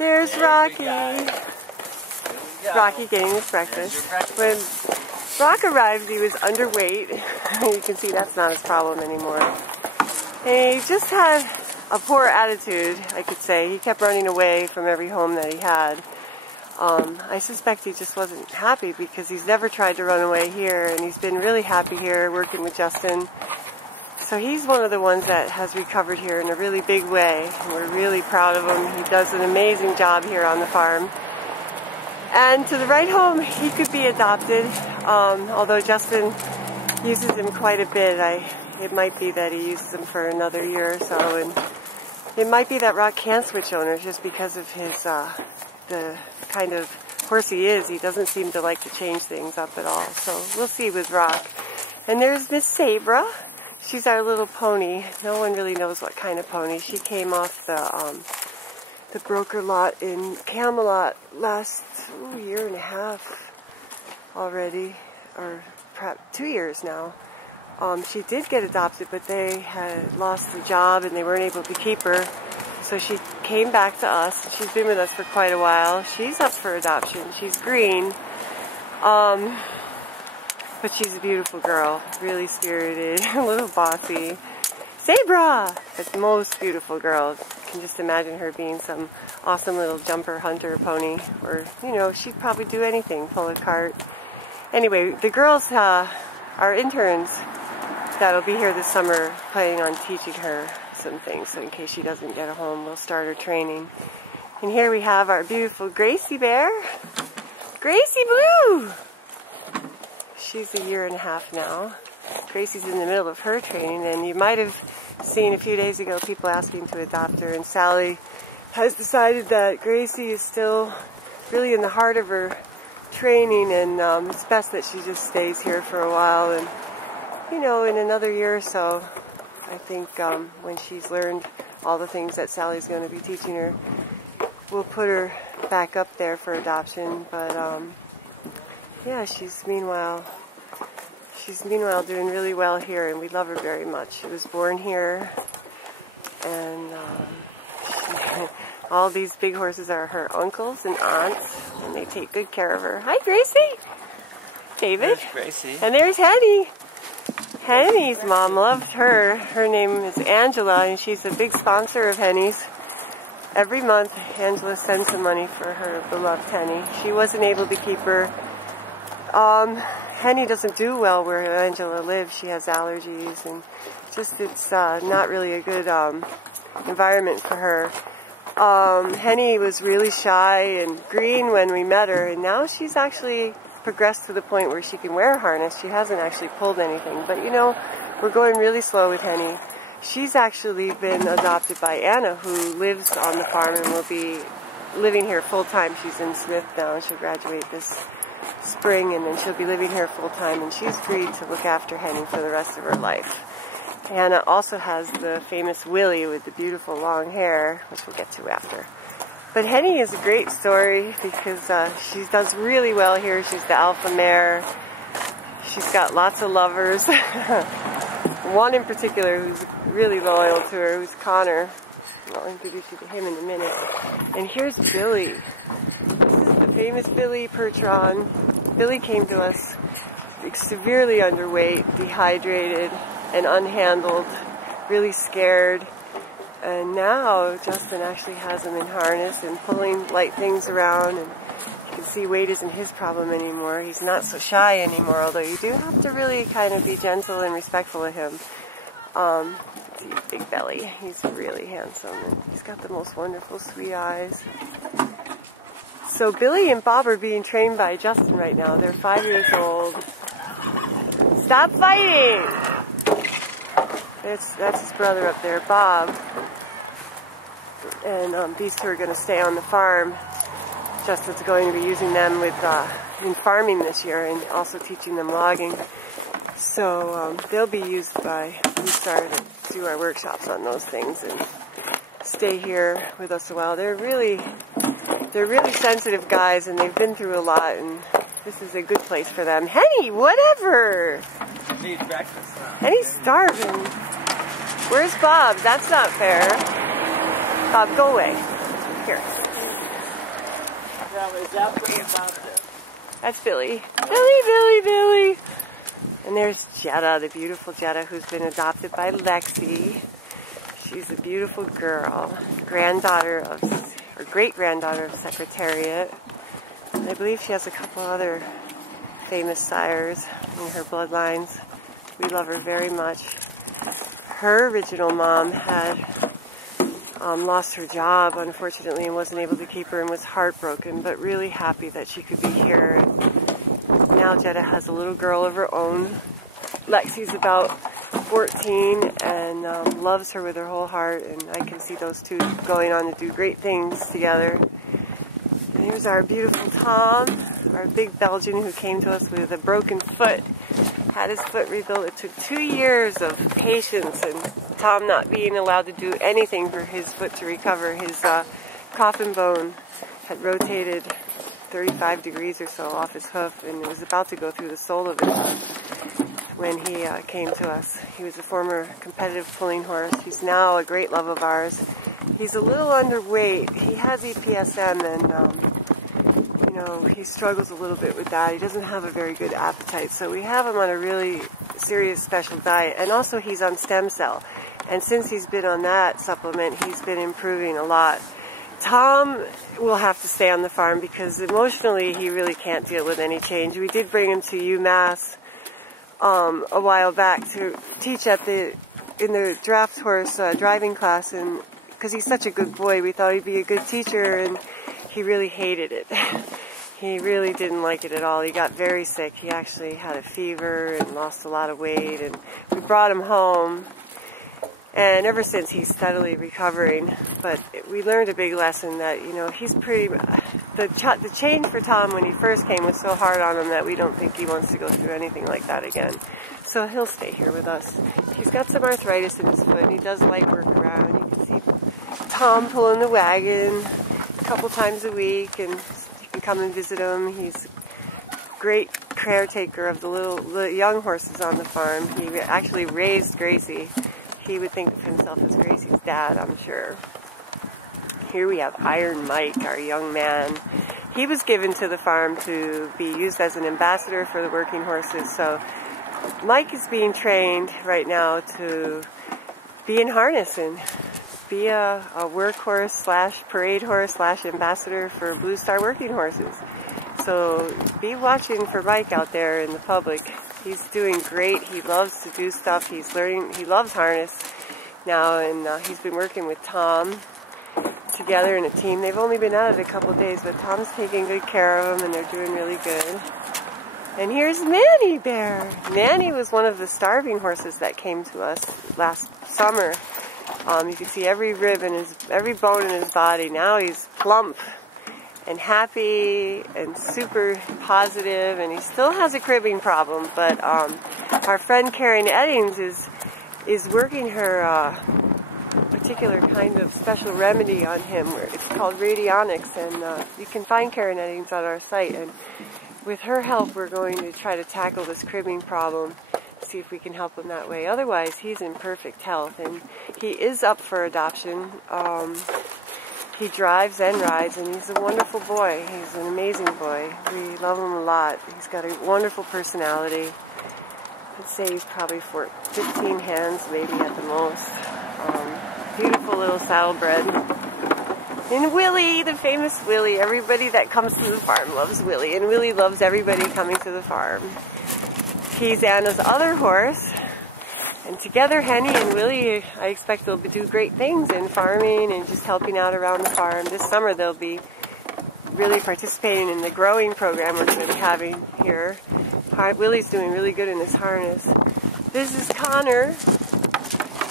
There's Rocky. Rocky getting his breakfast. When Rock arrived, he was underweight. You can see that's not his problem anymore. And he just had a poor attitude, I could say. He kept running away from every home that he had. I suspect he just wasn't happy because he's never tried to run away here, and he's been really happy here working with Justin. So he's one of the ones that has recovered here in a really big way, and we're really proud of him. He does an amazing job here on the farm. And to the right home, he could be adopted, although Justin uses him quite a bit. It might be that he uses him for another year or so, and it might be that Rock can switch owners just because of his the kind of horse he is. He doesn't seem to like to change things up at all. So we'll see with Rock. And there's Miss Sabra. She's our little pony. No one really knows what kind of pony. She came off the broker lot in Camelot last year and a half already, or perhaps 2 years now. She did get adopted, but they had lost the job and they weren't able to keep her. So she came back to us. She's been with us for quite a while. She's up for adoption. She's green. But she's a beautiful girl. Really spirited. A little bossy. Sabra! The most beautiful girl. You can just imagine her being some awesome little jumper hunter pony. Or, you know, she'd probably do anything. Pull a cart. Anyway, the girls are interns that'll be here this summer, planning on teaching her some things, so in case she doesn't get a home, we'll start her training. And here we have our beautiful Gracie bear. Gracie Blue! She's 1.5 years now. Gracie's in the middle of her training, and you might have seen a few days ago people asking to adopt her, and Sally has decided that Gracie is still really in the heart of her training, and it's best that she just stays here for a while. And you know, in another year or so, I think when she's learned all the things that Sally's going to be teaching her, we'll put her back up there for adoption. But yeah, she's meanwhile doing really well here, and we love her very much. She was born here, and all these big horses are her uncles and aunts, and they take good care of her. Hi, Gracie. David. There's Gracie. And there's Henny. Henny's mom loved her. Her name is Angela, and she's a big sponsor of Henny's. Every month, Angela sends some money for her beloved Henny. She wasn't able to keep her. Henny doesn't do well where Angela lives. She has allergies, and just it's not really a good environment for her. Henny was really shy and green when we met her, and now she's actually progressed to the point where she can wear a harness. She hasn't actually pulled anything, but you know, we're going really slow with Henny. She's actually been adopted by Anna, who lives on the farm and will be living here full-time. She's in Smith now, and she'll graduate this spring, and then she'll be living here full-time, and she's agreed to look after Henny for the rest of her life. Anna also has the famous Willie with the beautiful long hair, which we'll get to after. But Henny is a great story because she does really well here. She's the alpha mare. She's got lots of lovers. One in particular who's really loyal to her, who's Connor. I'll introduce you to him in a minute. And here's Billy. This is the famous Billy Pertron. Billy came to us severely underweight, dehydrated, and unhandled, really scared. And now Justin actually has him in harness and pulling light things around, and you can see weight isn't his problem anymore. He's not so shy anymore, although you do have to really kind of be gentle and respectful of him. See his big belly. He's really handsome, and he's got the most wonderful sweet eyes. So Billy and Bob are being trained by Justin right now. They're 5 years old. Stop fighting! That's his brother up there, Bob. And these two are going to stay on the farm. Justin's going to be using them in farming this year, and also teaching them logging. So they'll be used by Lucar to do our workshops on those things and stay here with us a while. They're really sensitive guys, and they've been through a lot, and this is a good place for them. Henny, whatever! Need breakfast now. Henny's starving. Where's Bob? That's not fair. Bob, go away. Here. Is that what you're about to? That's Billy. Billy. And there's Jetta, the beautiful Jetta, who's been adopted by Lexi. She's a beautiful girl, granddaughter of, or great-granddaughter of Secretariat. And I believe she has a couple other famous sires in her bloodlines. We love her very much. Her original mom had lost her job, unfortunately, and wasn't able to keep her and was heartbroken, but really happy that she could be here. And now Jetta has a little girl of her own. Lexi's about 14 and loves her with her whole heart, and I can see those two going on to do great things together. And here's our beautiful Tom, our big Belgian who came to us with a broken foot. Had his foot rebuilt. It took 2 years of patience and Tom not being allowed to do anything for his foot to recover. His coffin bone had rotated 35 degrees or so off his hoof, and it was about to go through the sole of his hoof when he came to us. He was a former competitive pulling horse. He's now a great love of ours. He's a little underweight. He has EPSM, and you know, he struggles a little bit with that. He doesn't have a very good appetite, so we have him on a really serious special diet, and also he's on stem cell. And since he's been on that supplement, he's been improving a lot. Tom will have to stay on the farm because emotionally he really can't deal with any change. We did bring him to UMass a while back to teach in the draft horse driving class, and because he's such a good boy, we thought he'd be a good teacher, and he really hated it. He really didn't like it at all. He got very sick. He actually had a fever and lost a lot of weight, and we brought him home. And ever since, he's steadily recovering. But we learned a big lesson that, you know, he's pretty... The change for Tom when he first came was so hard on him that we don't think he wants to go through anything like that again. So he'll stay here with us. He's got some arthritis in his foot. He does like work around. You can see Tom pulling the wagon a couple times a week, and you can come and visit him. He's a great caretaker of the young horses on the farm. He actually raised Gracie. He would think of himself as Gracie's dad, I'm sure. Here we have Iron Mike, our young man. He was given to the farm to be used as an ambassador for the working horses. So Mike is being trained right now to be in harness and be a workhorse slash parade horse slash ambassador for Blue Star working horses. So be watching for Mike out there in the public. He's doing great. He loves to do stuff. He's learning. He loves harness now, and he's been working with Tom together in a team. They've only been at it a couple of days, but Tom's taking good care of them, and they're doing really good. And here's Manny Bear. Manny was one of the starving horses that came to us last summer. You can see every rib and every bone in his body. Now he's plump and happy and super positive, and he still has a cribbing problem, but our friend Karen Eddings is working her particular kind of special remedy on him. It's called radionics, and you can find Karen Eddings on our site, and with her help we're going to try to tackle this cribbing problem, see if we can help him that way. Otherwise, he's in perfect health, and he is up for adoption. He drives and rides, and he's a wonderful boy. He's an amazing boy. We love him a lot. He's got a wonderful personality. I'd say he's probably 15 hands, maybe at the most. Beautiful little saddlebred. And Willie, the famous Willie. Everybody that comes to the farm loves Willie, and Willie loves everybody coming to the farm. He's Anna's other horse. And together, Henny and Willie, I expect they'll do great things in farming and just helping out around the farm. This summer, they'll be really participating in the growing program we're going to be having here. Willie's doing really good in his harness. This is Connor.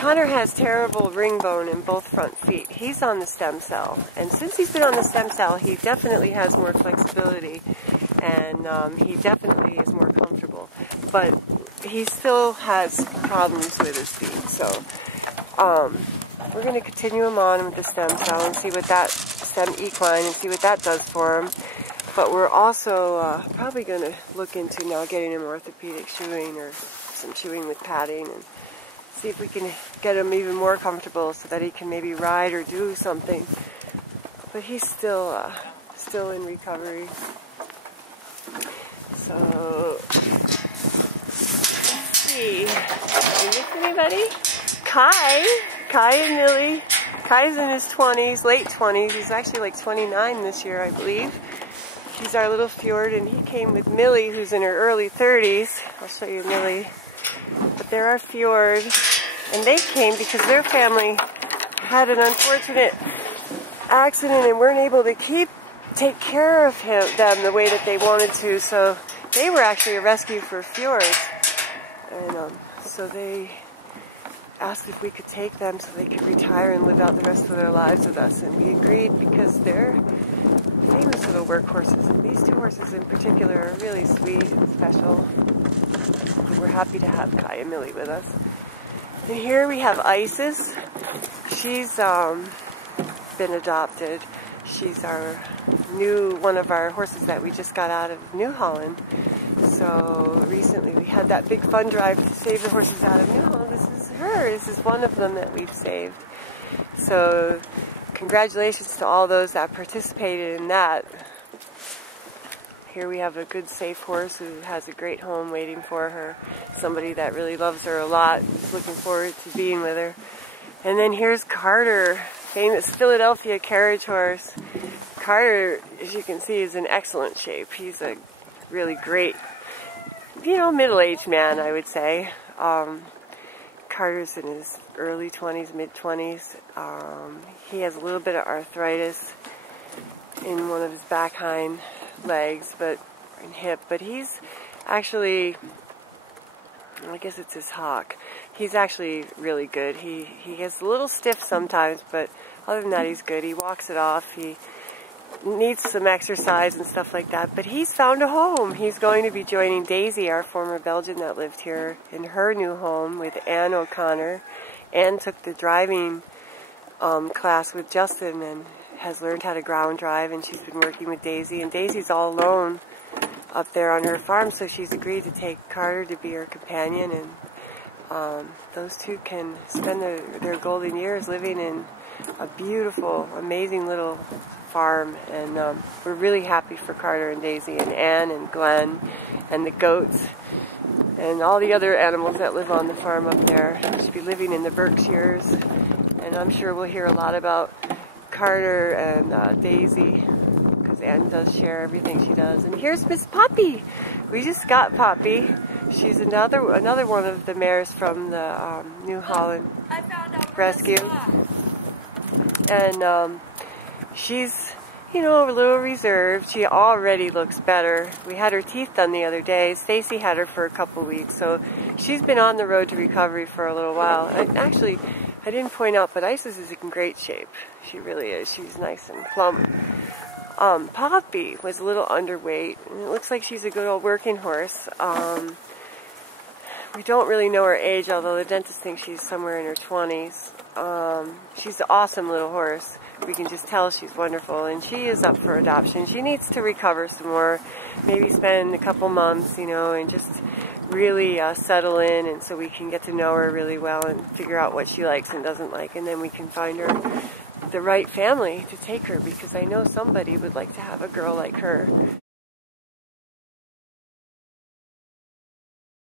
Connor has terrible ring bone in both front feet. He's on the stem cell. And since he's been on the stem cell, he definitely has more flexibility. And he definitely is more comfortable. But he still has problems with his feet, so we're going to continue him on with the stem cell and see what that stem equine and see what that does for him. But we're also probably going to look into now getting him orthopedic shoeing or some shoeing with padding, and see if we can get him even more comfortable so that he can maybe ride or do something. But he's still still in recovery. So, let's see. Did I miss anybody? Kai and Millie. Kai's in his 20s, late 20s. He's actually like 29 this year, I believe. He's our little fjord, and he came with Millie, who's in her early 30s. I'll show you Millie. But they're our fjord, and they came because their family had an unfortunate accident and weren't able to take care of them the way that they wanted to. So they were actually a rescue for fjords, and so they asked if we could take them so they could retire and live out the rest of their lives with us, and we agreed because they're famous little workhorses, and these two horses in particular are really sweet and special. And we're happy to have Kai and Millie with us. And here we have Isis. She's been adopted. She's one of our horses that we just got out of New Holland. So recently we had that big fun drive to save the horses out of New Holland. This is her. This is one of them that we've saved. So congratulations to all those that participated in that. Here we have a good, safe horse who has a great home waiting for her. Somebody that really loves her a lot, is looking forward to being with her. And then here's Carter, famous Philadelphia carriage horse. Carter, as you can see, is in excellent shape. He's a really great, middle-aged man, I would say. Carter's in his early 20s, mid-20s. He has a little bit of arthritis in one of his back hind legs, and hip, but he's actually, I guess it's his hock. He's actually really good. He gets a little stiff sometimes, but other than that, he's good. He walks it off. He needs some exercise and stuff like that, but he's found a home. He's going to be joining Daisy, our former Belgian that lived here, in her new home with Anne O'Connor. Anne took the driving class with Justin and has learned how to ground drive, and she's been working with Daisy, and Daisy's all alone up there on her farm, so she's agreed to take Carter to be her companion, and those two can spend their golden years living in a beautiful, amazing little farm, and we're really happy for Carter and Daisy and Anne and Glenn and the goats and all the other animals that live on the farm up there. They should be living in the Berkshires, and I'm sure we'll hear a lot about Carter and Daisy, because Anne does share everything she does. And here's Miss Poppy. We just got Poppy. She's another one of the mares from the New Holland rescue. And she's, a little reserved. She already looks better. We had her teeth done the other day. Stacy had her for a couple weeks, so she's been on the road to recovery for a little while. I didn't point out, but Isis is in great shape. She really is. She's nice and plump. Poppy was a little underweight, and it looks like she's a good old working horse. We don't really know her age, although the dentist thinks she's somewhere in her 20s. She's an awesome little horse. We can just tell she's wonderful, and she is up for adoption. She needs to recover some more, maybe spend a couple months, and just really settle in, and so we can get to know her really well and figure out what she likes and doesn't like, and then we can find her the right family to take her, because I know somebody would like to have a girl like her.